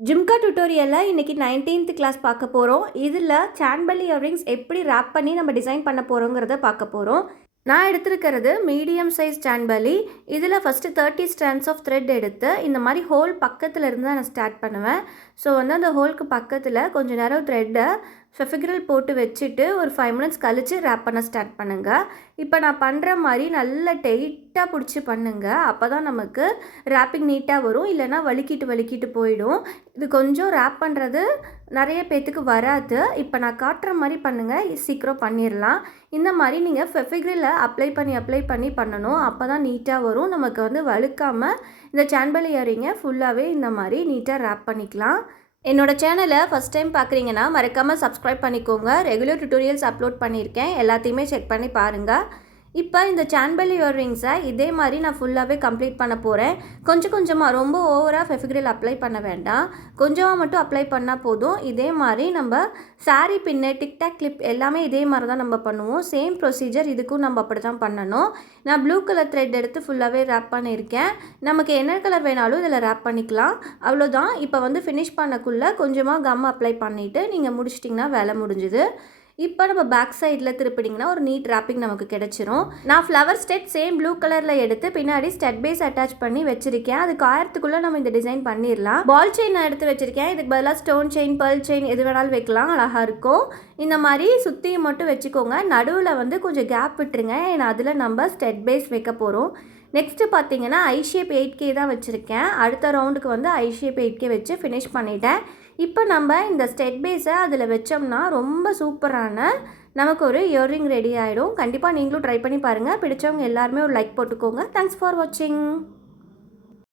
ஜிம்கா டியூட்டோரியலில் இன்றைக்கி 19th class பார்க்க போகிறோம். இதில் சான்பல் இயரிங்ஸ் எப்படி ரேப் பண்ணி நம்ம டிசைன் பண்ண போகிறோங்கிறத பார்க்க போகிறோம். நான் எடுத்திருக்கிறது மீடியம் சைஸ் சான்பலி. இதில் ஃபஸ்ட்டு 30 ஸ்ட்ராண்ட்ஸ் ஆஃப் த்ரெட் எடுத்து இந்த மாதிரி ஹோல் பக்கத்தில் இருந்து தான் நான் ஸ்டார்ட் பண்ணுவேன். ஸோ அந்த ஹோலுக்கு பக்கத்தில் கொஞ்சம் நேரம் த்ரெட்டை ஃபெஃபிக்ரில் போட்டு வச்சுட்டு ஒரு 5 minutes கழித்து ரேப் பண்ண ஸ்டார்ட் பண்ணுங்கள். இப்போ நான் பண்ணுற மாதிரி நல்லா டைட்டாக பிடிச்சி பண்ணுங்கள். அப்போ தான் நமக்கு ரேப்பிங் நீட்டாக வரும். இல்லைனா வலிக்கிட்டு போயிடும். இது கொஞ்சம் ரேப் பண்ணுறது நிறைய பேர்த்துக்கு வராது. இப்போ நான் காட்டுற மாதிரி பண்ணுங்கள், சீக்கிரம் பண்ணிடலாம். இந்த மாதிரி நீங்கள் ஃபெஃபிக்ரில் அப்ளை பண்ணி பண்ணணும். அப்போ தான் நீட்டாக வரும். நமக்கு வழுக்காமல் இந்த சான்பல் இயரிங்கை ஃபுல்லாகவே இந்த மாதிரி நீட்டாக ரேப் பண்ணிக்கலாம். என்னோடய சேனலை ஃபஸ்ட் டைம் பார்க்குறீங்கன்னா மறக்காமல் சப்ஸ்கிரைப் பண்ணிக்கோங்க. ரெகுலர் டியூட்டோரியல்ஸ் அப்லோட் பண்ணியிருக்கேன், எல்லாத்தையுமே செக் பண்ணி பாருங்கள். இப்போ இந்த சான்பல் இயரிங்ஸை இதே மாதிரி நான் ஃபுல்லாகவே கம்ப்ளீட் பண்ண போகிறேன். கொஞ்சமாக ரொம்ப ஓவராக ஃபெஃபிக்ரில் அப்ளை பண்ண வேண்டாம், கொஞ்சமாக மட்டும் அப்ளை பண்ணால் போதும். இதே மாதிரி நம்ம சாரீ பின்னு, டிக்டாக் கிளிப் எல்லாமே இதே மாதிரி தான் நம்ம பண்ணுவோம். சேம் ப்ரொசீஜர் இதுக்கும் நம்ம அப்படி தான் பண்ணணும். நான் ப்ளூ கலர் த்ரெட் எடுத்து ஃபுல்லாகவே ரேப் பண்ணியிருக்கேன். நமக்கு என்ன கலர் வேணாலும் இதில் ரேப் பண்ணிக்கலாம். அவ்வளோதான். இப்போ ஃபினிஷ் பண்ணக்குள்ளே கொஞ்சமாக கம் அப்ளை பண்ணிவிட்டு நீங்கள் முடிச்சிட்டிங்கன்னா வேலை முடிஞ்சுது. இப்போ நம்ம பேக் சைடில் திருப்பிட்டிங்கன்னா ஒரு நீட் ரேப்பிங் நமக்கு கிடச்சிரும். நான் ஃப்ளவர் ஸ்டெட் சேம் ப்ளூ கலரில் எடுத்து பின்னாடி ஸ்டெட் பேஸ் அட்டாச் பண்ணி வச்சுருக்கேன். அது காயறதுக்குள்ளே நம்ம இந்த டிசைன் பண்ணிடலாம். பால் செயின் நான் எடுத்து வச்சுருக்கேன். இதுக்கு பதிலாக ஸ்டோன் செயின், பேர்ல் செயின் எது வேணாலும் வைக்கலாம், அழகாக இருக்கும். இந்த மாதிரி சுற்றியும் மட்டும் வச்சுக்கோங்க. நடுவில் கொஞ்சம் கேப் விட்டுருங்க, ஏன்னா அதில் நம்ம ஸ்டெட் பேஸ் வைக்க போகிறோம். நெக்ஸ்ட்டு பார்த்தீங்கன்னா ஐ ஷேப் 8K தான் வச்சுருக்கேன். அடுத்த ரவுண்டுக்கு ஐ ஷேப் 8K வச்சு ஃபினிஷ் பண்ணிட்டேன். இப்போ நம்ம இந்த ஸ்டெட் பேஸை அதில் வச்சோம்னா ரொம்ப சூப்பரான நமக்கு ஒரு இயரிங் ரெடி ஆகிடும். கண்டிப்பாக நீங்களும் ட்ரை பண்ணி பாருங்கள். பிடிச்சவங்க எல்லாருமே ஒரு லைக் போட்டுக்கோங்க. தேங்க்ஸ் ஃபார் வாட்சிங்.